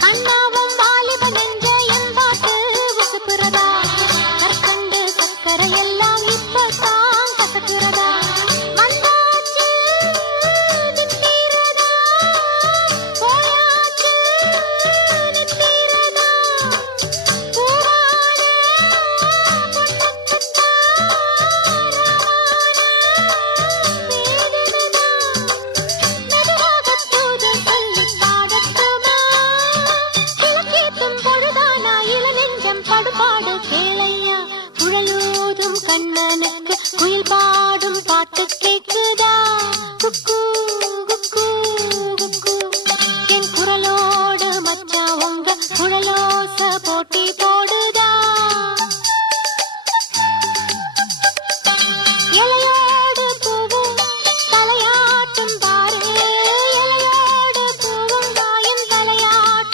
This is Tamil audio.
அண்ணாவும் வாலிப நெஞ்ச என் பாட்டு உசுப்புறதா கற்கண்டு சக்கரை எல்லாம் இப்பதான் கசக்குறதா வந்தாச்சு நிக்கிறதா போயாச்சு நிக்கிறதா பூவான பொட்டக்கட்டா மெதுவாக தூது சொல்லி பாடட்டுமா கிழக்கேத்தும் பொழுதானா இள நெஞ்சம் படுபாடு கேளையா குழலூதும் கண்ணனுக்கு குயில் பாடும் பாட்டு கேக்குதா குக்கூ